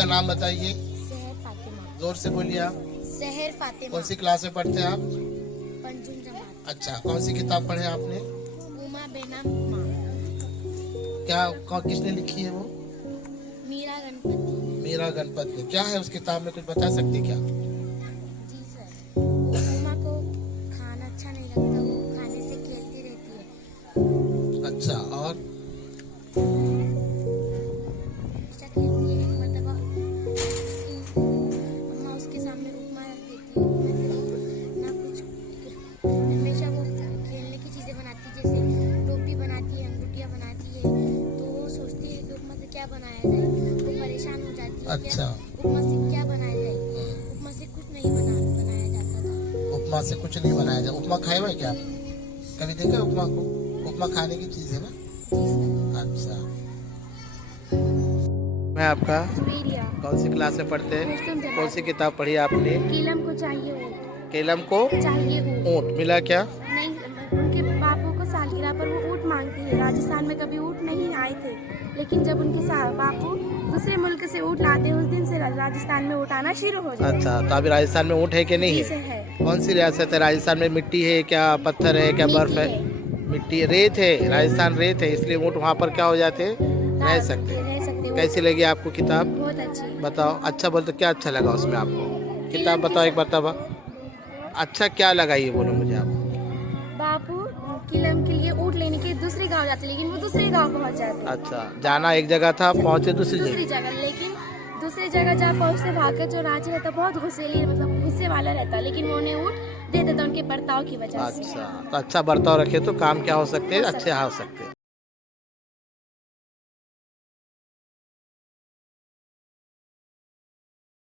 आपका नाम बताइए। सहर फातिमा। जोर से बोलिए आप। सहर फातिमा। कौन सी क्लास में पढ़ते हैं आप? पंचम जमात। अच्छा, कौन सी किताब पढ़े आपने? उमा बेनम माँ। किसने लिखी है वो? मीरा गणपति। मीरा गणपत ने। क्या है उस किताब में, कुछ बता सकती क्या? जी सर, वो उमा को खाना अच्छा नहीं लगता, वो खाने से खेलती रहती है। अच्छा, और? हमेशा खेलती है। एक मर्तबा अम्मा उसके सामने उपमा रख देती है, उपमा से वो ना कुछ, हमेशा वो खेलने की चीज़ें बनाती है, जैसे टोपी बनाती है, अंगूठियाँ बनाती है। तो वो सोचती है कि उपमा से क्या बनाया जाए, वो परेशान हो जाती है। अच्छा। उपमा से क्या बनाया जाए, उपमा से कुछ नहीं बनाया जाता था। उपमा से कुछ नहीं बनाया जाए। उपमा खाए हुए क्या? कभी देखा है उपमा को? उपमा खाने की चीज है ना? जी सर। अच्छा। मैं आपका जुवेरिया। कौन सी क्लास में पढ़ते हैं? पंचम जमात। कौन सी किताब पढ़ी आपने? कीलम को चाहिए ऊँट। केलम को चाहिए ऊँट। ऊँट मिला क्या? नहीं, उनके बापू को सालगिरह पर वो ऊँट मांगती है। राजस्थान में कभी ऊँट नहीं आए थे, लेकिन जब उनके बापू दूसरे मुल्क से ऊँट लाते हैं, उस दिन से राजस्थान में ऊँट आना शुरू हो जाता है। अच्छा, तो अभी राजस्थान में ऊँट है कि नहीं जी है? से है। कौन सी रियासत है राजस्थान में? मिट्टी है क्या, पत्थर है क्या, बर्फ है? मिट्टी, रेत है। राजस्थान रेत है, इसलिए ऊँट वहाँ पर क्या हो जाते हैं, रह सकते हैं। रह सकते हैं। कैसी लगी आपको किताब? बहुत अच्छी। बताओ। अच्छा बोल तो क्या अच्छा लगा उसमें आपको? किताब बताओ एक मरतबा। अच्छा क्या लगा ये बोलो मुझे आप। बापू किलम के लिए ऊँट लेने के दूसरे गांव जाते, लेकिन वो दूसरे गांव पहुंच जाते। अच्छा, जाना एक जगह था, पहुँचे दूसरी दूसरी जगह। जगह, लेकिन दूसरी जगह जहाँ पहुंचते भागकर जो राजा रहता बहुत गुस्सेली, मतलब गुस्से वाला रहता, लेकिन वो उन्हें ऊँट दे देता उनके बर्ताव की वजह से। अच्छा, तो अच्छा बर्ताव रखे तो काम क्या हो सकते हैं, अच्छे हो सकते हैं।